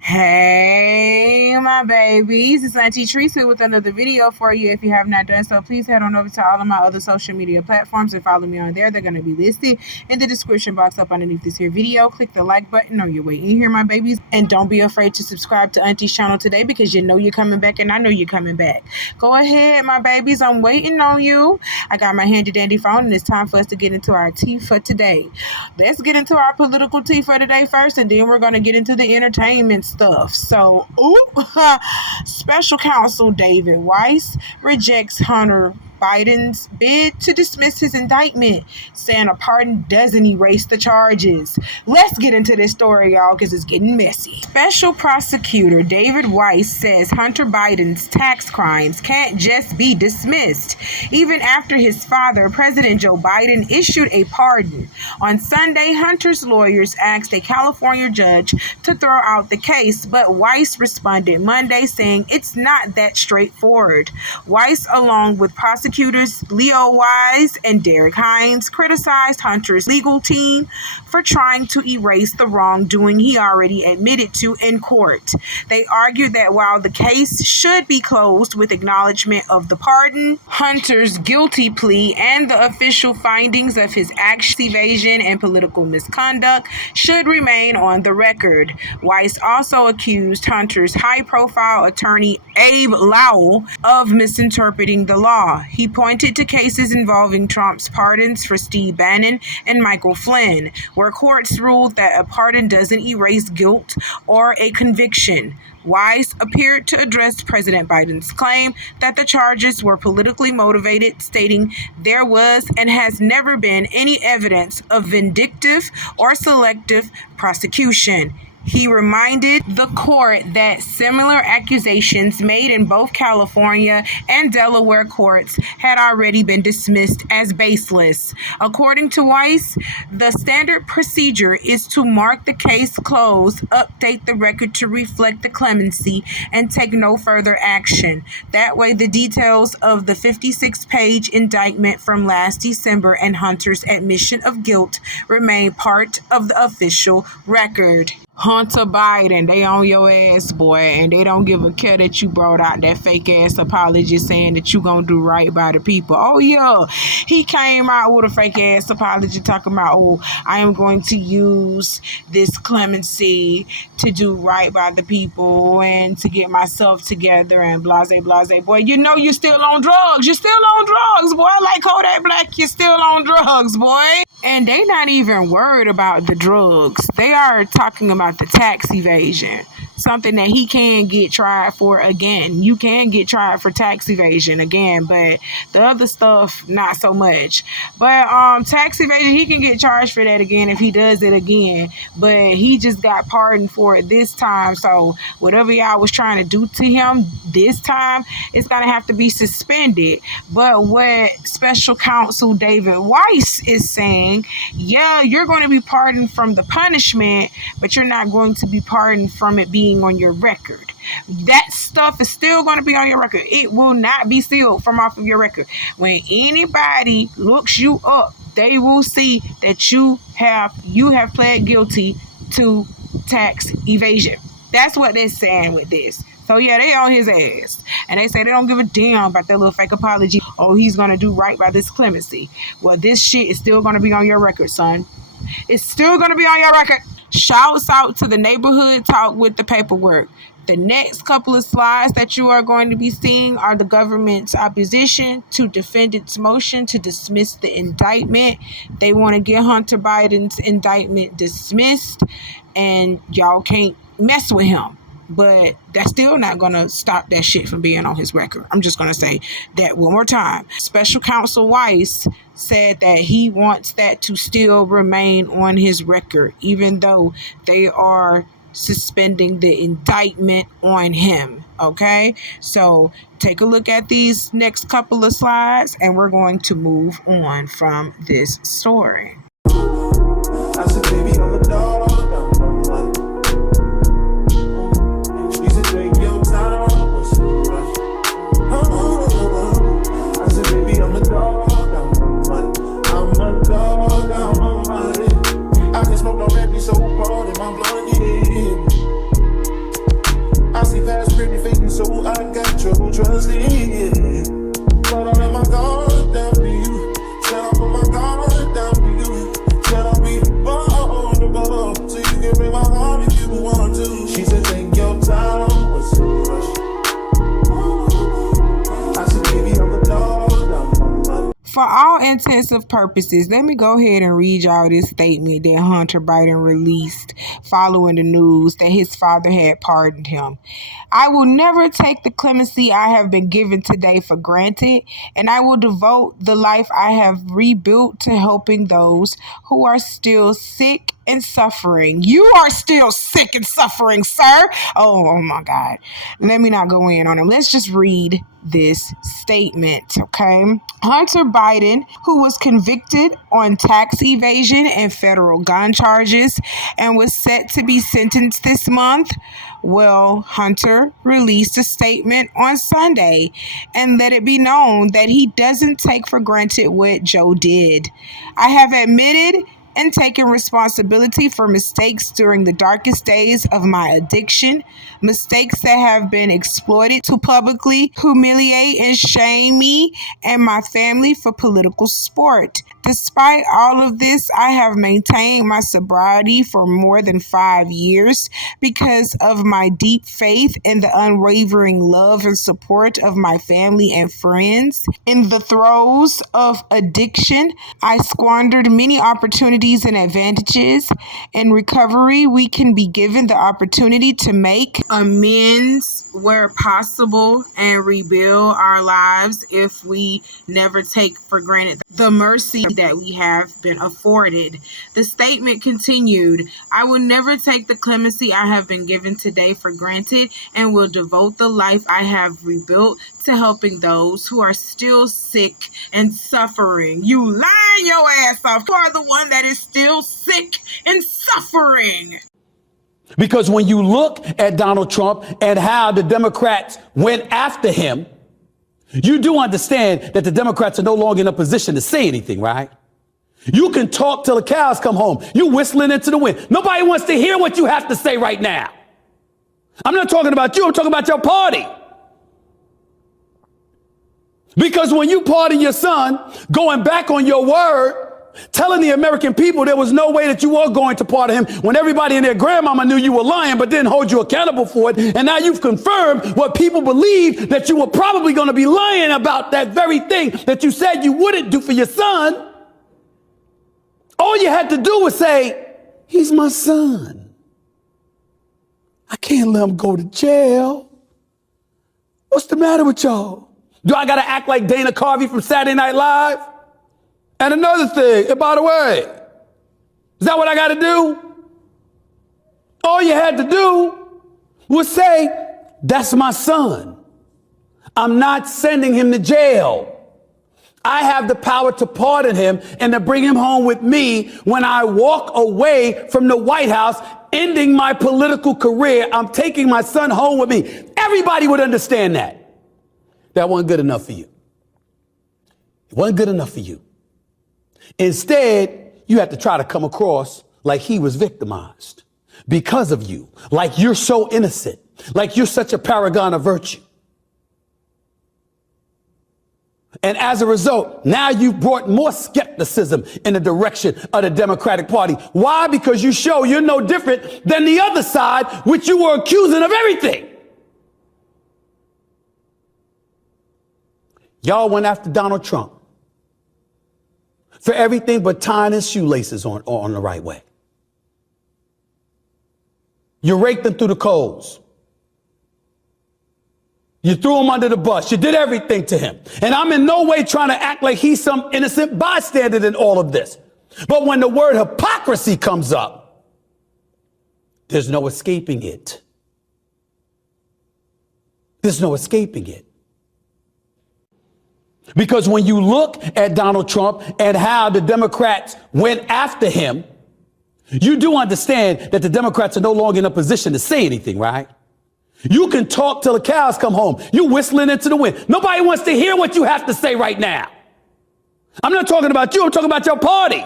Hey my babies, it's Auntie Trice with another video for you. If you have not done so, please head on over to all of my other social media platforms and follow me on there. They're going to be listed in the description box up underneath this here video. Click the like button on your way in here, my babies, and don't be afraid to subscribe to Auntie's channel today because you know you're coming back and I know you're coming back. Go ahead, my babies, I'm waiting on you. I got my handy dandy phone and it's time for us to get into our tea for today. Let's get into our political tea for today first, and then we're going to get into the entertainment stuff. So, Special Counsel David Weiss rejects Hunter Biden's bid to dismiss his indictment, saying a pardon doesn't erase the charges. Let's get into this story, y'all, because it's getting messy. Special Prosecutor David Weiss says Hunter Biden's tax crimes can't just be dismissed, even after his father, President Joe Biden, issued a pardon. On Sunday, Hunter's lawyers asked a California judge to throw out the case, but Weiss responded Monday saying it's not that straightforward. Weiss, along with prosecutors Leo Weiss and Derek Hines, criticized Hunter's legal team for trying to erase the wrongdoing he already admitted to in court. They argued that while the case should be closed with acknowledgement of the pardon, Hunter's guilty plea and the official findings of his actions, evasion, and political misconduct should remain on the record. Weiss also accused Hunter's high-profile attorney Abe Lowell of misinterpreting the law. He pointed to cases involving Trump's pardons for Steve Bannon and Michael Flynn, where courts ruled that a pardon doesn't erase guilt or a conviction. Weiss appeared to address President Biden's claim that the charges were politically motivated, stating there was and has never been any evidence of vindictive or selective prosecution. He reminded the court that similar accusations made in both California and Delaware courts had already been dismissed as baseless. According to Weiss, the standard procedure is to mark the case closed, update the record to reflect the clemency, and take no further action. That way, the details of the 56-page indictment from last December and Hunter's admission of guilt remain part of the official record. Hunter Biden, they on your ass, boy, and they don't give a care that you brought out that fake ass apology saying that you gonna do right by the people. Oh yeah, he came out with a fake ass apology talking about, oh, I am going to use this clemency to do right by the people and to get myself together and blase blase. Boy, you know you're still on drugs. You're still on drugs, boy. Like Kodak Black, you're still on drugs, boy. And they not even worried about the drugs. They are talking about the tax evasion, something that he can get tried for again. You can get tried for tax evasion again, but the other stuff, not so much. But tax evasion, he can get charged for that again if he does it again. But he just got pardoned for it this time. So whatever y'all was trying to do to him this time, it's going to have to be suspended. But what Special Counsel David Weiss is saying, yeah, you're going to be pardoned from the punishment, but you're not going to be pardoned from it being on your record. That stuff is still going to be on your record. It will not be sealed from off of your record. When anybody looks you up, they will see that you have pled guilty to tax evasion. That's what they're saying with this. So yeah, they on his ass. And they say they don't give a damn about that little fake apology. Oh, he's going to do right by this clemency. Well, this shit is still going to be on your record, son. It's still going to be on your record. Shouts out to the neighborhood talk with the paperwork. The next couple of slides that you are going to be seeing are the government's opposition to defendant's motion to dismiss the indictment. They want to get Hunter Biden's indictment dismissed, and y'all can't mess with him. But that's still not going to stop that shit from being on his record. I'm just going to say that one more time. Special Counsel Weiss said that he wants that to still remain on his record, even though they are suspending the indictment on him. Okay, so take a look at these next couple of slides and we're going to move on from this story. I said, baby, I'm a dog. I said, baby, I'm a dog. I'm a dog. For all intensive purposes, let me go ahead and read y'all this statement that Hunter Biden released following the news that his father had pardoned him. I will never take the clemency I have been given today for granted, and I will devote the life I have rebuilt to helping those who are still sick and suffering. You are still sick and suffering, sir. Oh my God. Let me not go in on it. Let's just read this statement, okay? Hunter Biden, who was convicted on tax evasion and federal gun charges and was set to be sentenced this month, well, Hunter released a statement on Sunday and let it be known that he doesn't take for granted what Joe did. I have admitted and taken responsibility for mistakes during the darkest days of my addiction, mistakes that have been exploited to publicly humiliate and shame me and my family for political sport. Despite all of this, I have maintained my sobriety for more than 5 years because of my deep faith and the unwavering love and support of my family and friends. In the throes of addiction, I squandered many opportunities and advantages. In recovery, we can be given the opportunity to make amends where possible and rebuild our lives if we never take for granted the mercy that we have been afforded. The statement continued, I will never take the clemency I have been given today for granted and will devote the life I have rebuilt to helping those who are still sick and suffering. You lying your ass off. You are the one that is still sick and suffering. Because when you look at Donald Trump and how the Democrats went after him, you do understand that the Democrats are no longer in a position to say anything, right? You can talk till the cows come home. You're whistling into the wind. Nobody wants to hear what you have to say right now. I'm not talking about you. I'm talking about your party. Because when you pardon your son, going back on your word, telling the American people there was no way that you were going to pardon him when everybody and their grandmama knew you were lying but didn't hold you accountable for it. And now you've confirmed what people believed, that you were probably going to be lying about that very thing that you said you wouldn't do for your son. All you had to do was say, he's my son. I can't let him go to jail. What's the matter with y'all? Do I got to act like Dana Carvey from Saturday Night Live? And another thing, and by the way, is that what I got to do? All you had to do was say, that's my son. I'm not sending him to jail. I have the power to pardon him and to bring him home with me when I walk away from the White House, ending my political career. I'm taking my son home with me. Everybody would understand that. That wasn't good enough for you. It wasn't good enough for you. Instead, you have to try to come across like he was victimized because of you, like you're so innocent, like you're such a paragon of virtue. And as a result, now you've brought more skepticism in the direction of the Democratic Party. Why? Because you show you're no different than the other side, which you were accusing of everything. Y'all went after Donald Trump for everything but tying his shoelaces on the right way. You raked him through the coals. You threw him under the bus. You did everything to him. And I'm in no way trying to act like he's some innocent bystander in all of this. But when the word hypocrisy comes up, there's no escaping it. There's no escaping it. Because when you look at Donald Trump and how the Democrats went after him, you do understand that the Democrats are no longer in a position to say anything, right? You can talk till the cows come home. You're whistling into the wind. Nobody wants to hear what you have to say right now. I'm not talking about you. I'm talking about your party.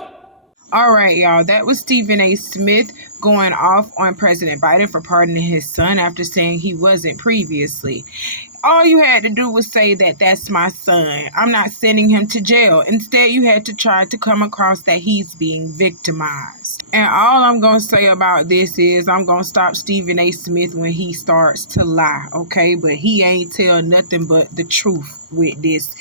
All right, y'all. That was Stephen A. Smith going off on President Biden for pardoning his son after saying he wasn't previously. All you had to do was say that that's my son. I'm not sending him to jail. Instead, you had to try to come across that he's being victimized. And all I'm going to say about this is I'm going to stop Stephen A. Smith when he starts to lie, okay? But he ain't tell nothing but the truth with this.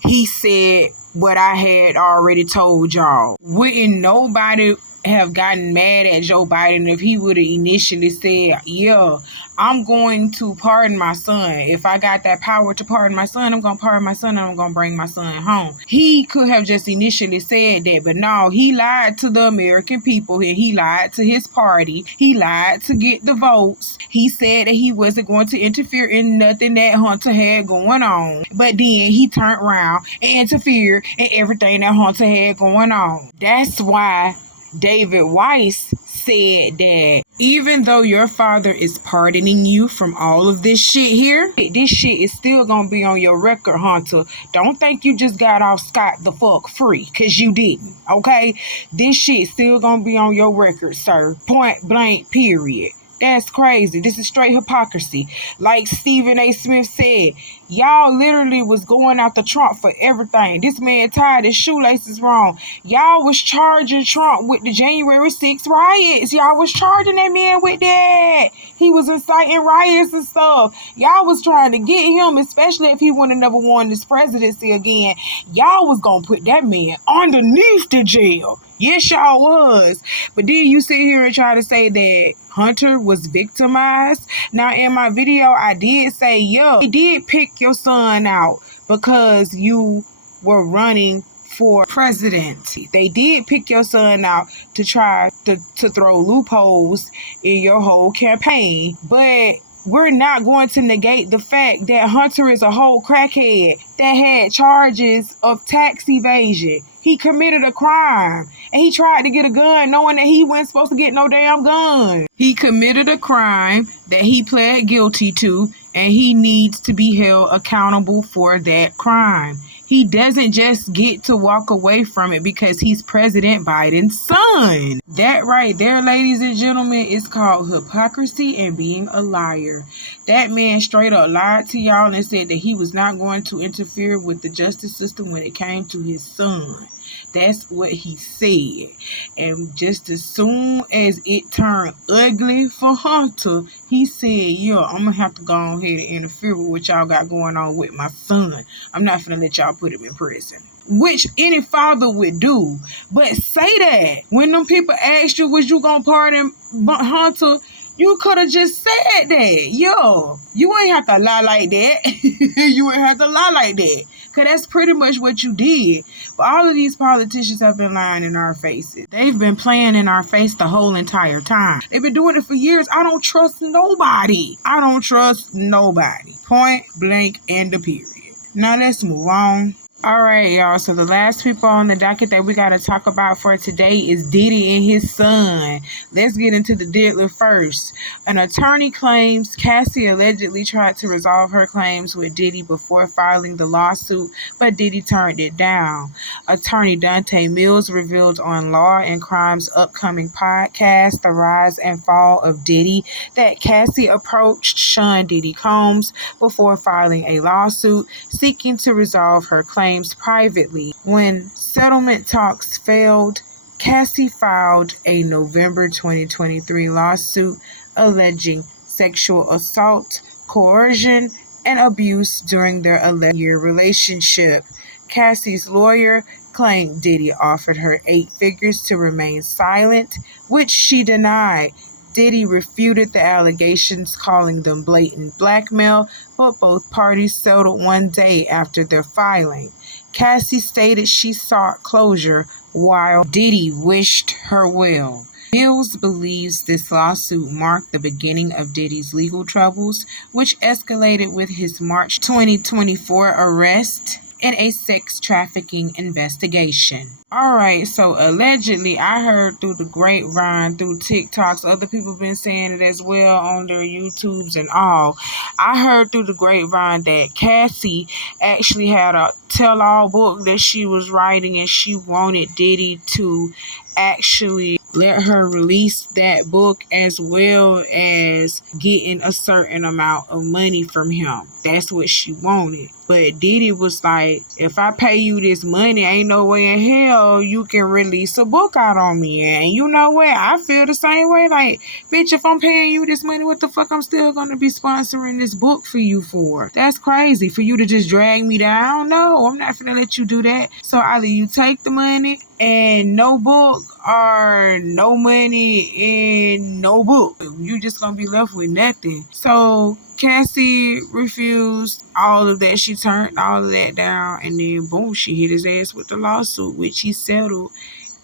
He said what I had already told y'all. Wouldn't nobody have gotten mad at Joe Biden if he would have initially said, yeah, I'm going to pardon my son. If I got that power to pardon my son, I'm going to pardon my son and I'm going to bring my son home. He could have just initially said that, but no, he lied to the American people and he lied to his party. He lied to get the votes. He said that he wasn't going to interfere in nothing that Hunter had going on. But then he turned around and interfered in everything that Hunter had going on. That's why David Weiss said that even though your father is pardoning you from all of this shit here, this shit is still gonna be on your record, Hunter. Don't think you just got off scot the fuck free, cause you didn't, okay? This shit still gonna be on your record, sir. Point blank, period. That's crazy. This is straight hypocrisy. Like Stephen A. Smith said, y'all literally was going after Trump for everything. This man tied his shoelaces wrong. Y'all was charging Trump with the January 6th riots. Y'all was charging that man with that. He was inciting riots and stuff. Y'all was trying to get him, especially if he would have never won this presidency again. Y'all was going to put that man underneath the jail. Yes, y'all was. But then you sit here and try to say that Hunter was victimized. Now, in my video, I did say, yeah, he did pick your son out because you were running for president. They did pick your son out to try to throw loopholes in your whole campaign. But we're not going to negate the fact that Hunter is a whole crackhead that had charges of tax evasion. He committed a crime and he tried to get a gun knowing that he wasn't supposed to get no damn gun. He committed a crime that he pled guilty to and he needs to be held accountable for that crime. He doesn't just get to walk away from it because he's President Biden's son. That right there, ladies and gentlemen, is called hypocrisy and being a liar. That man straight up lied to y'all and said that he was not going to interfere with the justice system when it came to his son. That's what he said. And just as soon as it turned ugly for Hunter, he said, yeah, I'm going to have to go ahead and interfere with what y'all got going on with my son. I'm not going to let y'all put him in prison. Which any father would do. But say that. When them people asked you, was you going to pardon Hunter? You could have just said that. Yo, you ain't have to lie like that. You ain't have to lie like that. Because that's pretty much what you did. But all of these politicians have been lying in our faces. They've been playing in our face the whole entire time. They've been doing it for years. I don't trust nobody. I don't trust nobody. Point blank and the period. Now let's move on. All right, y'all. So the last people on the docket that we got to talk about for today is Diddy and his son. Let's get into the diddler first. An attorney claims Cassie allegedly tried to resolve her claims with Diddy before filing the lawsuit, but Diddy turned it down. Attorney Dante Mills revealed on Law and Crime's upcoming podcast, The Rise and Fall of Diddy, that Cassie approached Sean Diddy Combs before filing a lawsuit seeking to resolve her claims privately. When settlement talks failed, Cassie filed a November 2023 lawsuit alleging sexual assault, coercion, and abuse during their 11-year relationship. Cassie's lawyer claimed Diddy offered her 8 figures to remain silent, which she denied. Diddy refuted the allegations, calling them blatant blackmail, but both parties settled one day after their filing. Cassie stated she sought closure while Diddy wished her well. Mills believes this lawsuit marked the beginning of Diddy's legal troubles, which escalated with his March 2024 arrest in a sex trafficking investigation. Alright, so allegedly, I heard through the grapevine, through TikToks, other people been saying it as well on their YouTubes and all. I heard through the grapevine that Cassie actually had a tell-all book that she was writing and she wanted Diddy to actually let her release that book as well as getting a certain amount of money from him. That's what she wanted. But Diddy was like, if I pay you this money, ain't no way in hell you can release a book out on me. And you know what? I feel the same way. Like, bitch, if I'm paying you this money, what the fuck I'm still going to be sponsoring this book for you for? That's crazy. For you to just drag me down? No, I'm not finna let you do that. So either you take the money and no book, or no money and no book. You just gonna be left with nothing. So Cassie refused all of that. She turned all of that down, and then boom, she hit his ass with the lawsuit, which he settled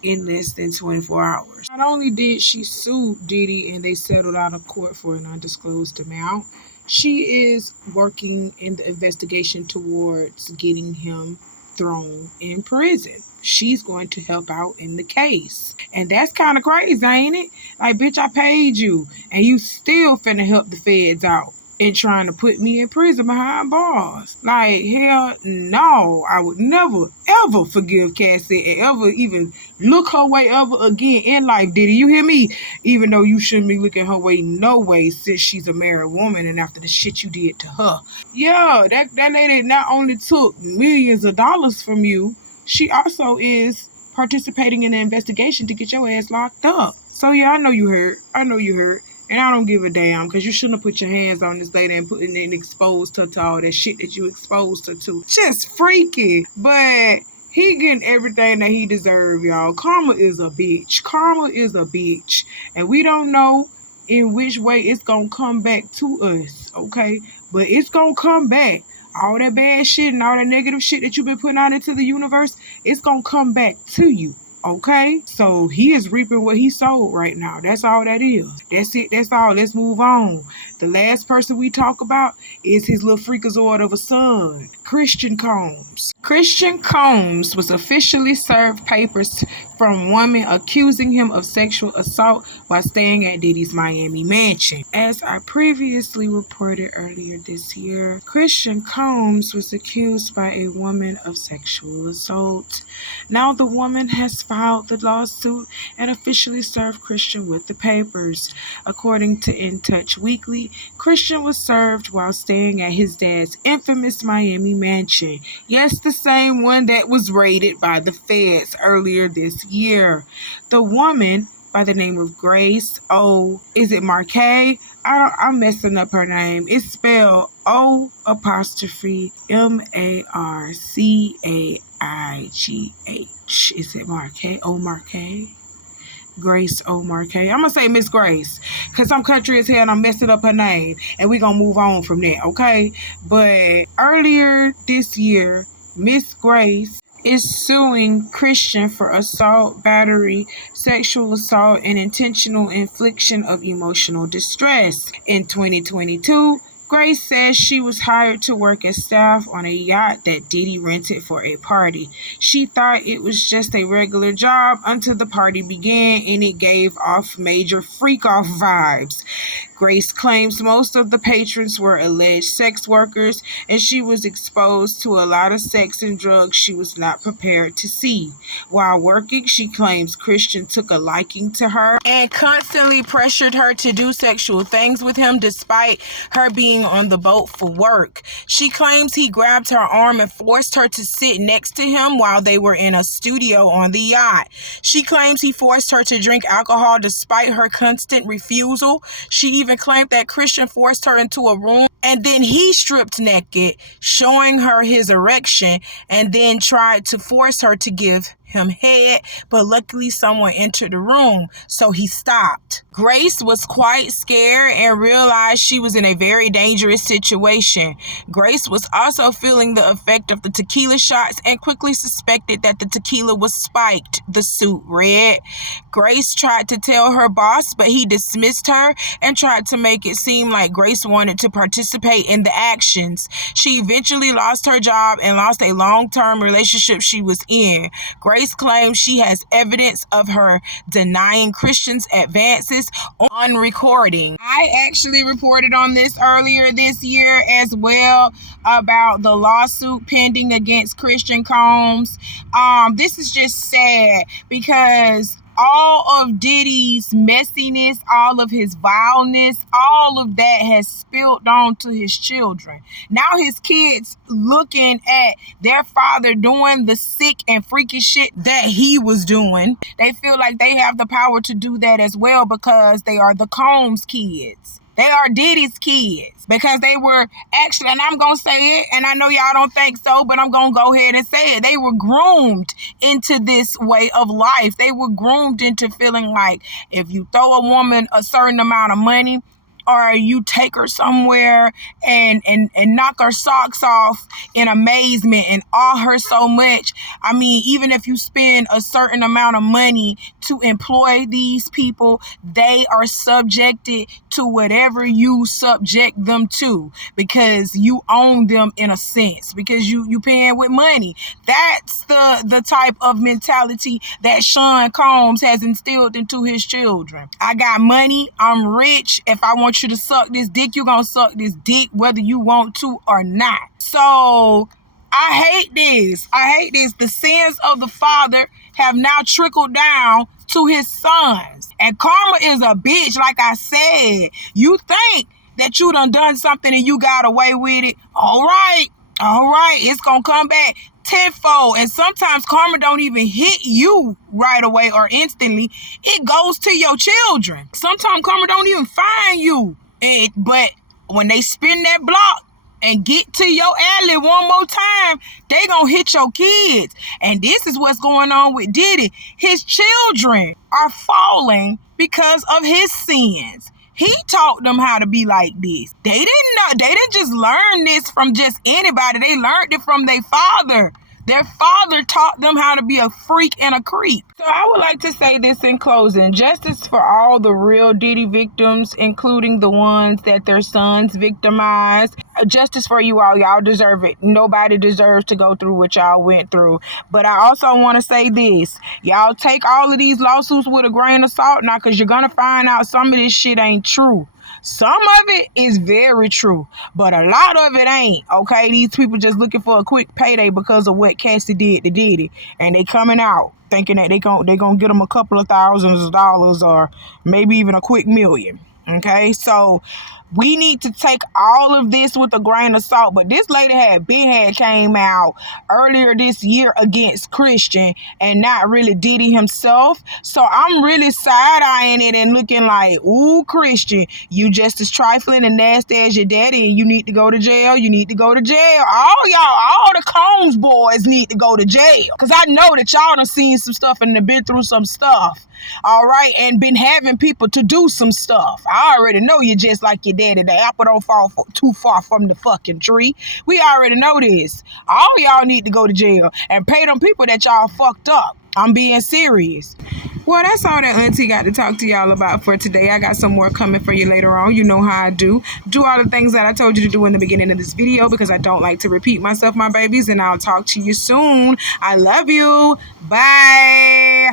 in less than 24 hours. Not only did she sue Diddy and they settled out of court for an undisclosed amount, she is working in the investigation towards getting him thrown in prison. She's going to help out in the case. And that's kind of crazy, ain't it? Like, bitch, I paid you and you still finna help the feds out and trying to put me in prison behind bars. Like, hell no. I would never, ever forgive Cassie and ever even look her way ever again in life. Diddy, you hear me? Even though you shouldn't be looking her way no way, since she's a married woman and after the shit you did to her. Yeah, that lady not only took millions of dollars from you, she also is participating in the investigation to get your ass locked up. So yeah, I know you hurt. And I don't give a damn, because you shouldn't have put your hands on this lady and putting and exposed her to all that shit that you exposed her to. Just freaky. But he getting everything that he deserves, y'all. Karma is a bitch. And we don't know in which way it's going to come back to us, okay? But it's going to come back. All that bad shit and all that negative shit that you've been putting out into the universe, it's going to come back to you. Okay, so he is reaping what he sowed right now. That's all that is. That's it. That's all. Let's move on. The last person we talk about is his little freakazoid of a son, Christian Combs. Christian Combs was officially served papers from women accusing him of sexual assault while staying at Diddy's Miami mansion. As I previously reported earlier this year, Christian Combs was accused by a woman of sexual assault. Now the woman has filed the lawsuit and officially served Christian with the papers. According to In Touch Weekly, Christian was served while staying at his dad's infamous Miami mansion. Yes, the same one that was raided by the feds earlier this year. The woman, by the name of Grace is it Marquez? I'm messing up her name. It's spelled O''Marcaigh. Is it Marquez? Marquez? Grace Marquez. I'm going to say Miss Grace, because I'm country as hell and I'm messing up her name. And we're going to move on from that, okay? But earlier this year, Miss Grace is suing Christian for assault, battery, sexual assault, and intentional infliction of emotional distress. In 2022, Grace says she was hired to work as staff on a yacht that Diddy rented for a party. She thought it was just a regular job until the party began and it gave off major freak-off vibes. Grace claims most of the patrons were alleged sex workers and she was exposed to a lot of sex and drugs she was not prepared to see. While working, she claims Christian took a liking to her and constantly pressured her to do sexual things with him despite her being on the boat for work. She claims he grabbed her arm and forced her to sit next to him while they were in a studio on the yacht. She claims he forced her to drink alcohol despite her constant refusal. She even claimed that Christian forced her into a room and then he stripped naked, showing her his erection, and then tried to force her to give him head, but luckily someone entered the room, so he stopped. Grace was quite scared and realized she was in a very dangerous situation. Grace was also feeling the effect of the tequila shots and quickly suspected that the tequila was spiked, the suit read. Grace tried to tell her boss, but he dismissed her and tried to make it seem like Grace wanted to participate in the actions. She eventually lost her job and lost a long-term relationship she was in. Grace claims she has evidence of her denying Christian's advances on recording. I actually reported on this earlier this year as well about the lawsuit pending against Christian Combs. This is just sad because all of Diddy's messiness, all of his vileness, all of that has spilled on to his children. Now his kids looking at their father doing the sick and freaky shit that he was doing. They feel like they have the power to do that as well because they are the Combs kids. They are Diddy's kids because they were actually, and I'm going to say it, and I know y'all don't think so, but I'm going to go ahead and say it. They were groomed into this way of life. They were groomed into feeling like if you throw a woman a certain amount of money, or you take her somewhere and knock her socks off in amazement and awe her so much. I mean, even if you spend a certain amount of money to employ these people, they are subjected to whatever you subject them to because you own them in a sense, because you paying with money. That's the type of mentality that Sean Combs has instilled into his children. I got money, I'm rich, if I want you to suck this dick, you're gonna suck this dick whether you want to or not. So I hate this. The sins of the father have now trickled down to his sons. And karma is a bitch, like I said. You think that you done something and you got away with it. All right, it's gonna come back tenfold. And sometimes karma don't even hit you right away or instantly. It goes to your children. Sometimes karma don't even find you. But when they spin that block and get to your alley one more time, they gonna hit your kids. And this is what's going on with Diddy. His children are falling because of his sins. He taught them how to be like this. They didn't just learn this from just anybody. They learned it from their father. Their father taught them how to be a freak and a creep. So I would like to say this in closing. Justice for all the real Diddy victims, including the ones that their sons victimized. Justice for you all. Y'all deserve it. Nobody deserves to go through what y'all went through. But I also want to say this. Y'all take all of these lawsuits with a grain of salt now, because you're going to find out some of this shit ain't true. Some of it is very true, but a lot of it ain't, okay? These people just looking for a quick payday because of what Cassie did to Diddy, and they coming out thinking that they gonna get them a couple of thousands of dollars or maybe even a quick million, okay? So we need to take all of this with a grain of salt. But this lady had came out earlier this year against Christian and not really Diddy himself. So I'm really side-eyeing it and looking like, ooh, Christian, you just as trifling and nasty as your daddy, and you need to go to jail. You need to go to jail. All the Combs boys need to go to jail. Because I know that y'all done seen some stuff and have been through some stuff. All right, and been having people to do some stuff. I already know you just like your daddy. The apple don't fall too far from the fucking tree. We already know this. All y'all need to go to jail and pay them people that y'all fucked up. I'm being serious. Well, that's all that Auntie got to talk to y'all about for today. I got some more coming for you later on. You know how I do. Do all the things that I told you to do in the beginning of this video because I don't like to repeat myself, my babies. And I'll talk to you soon. I love you. Bye.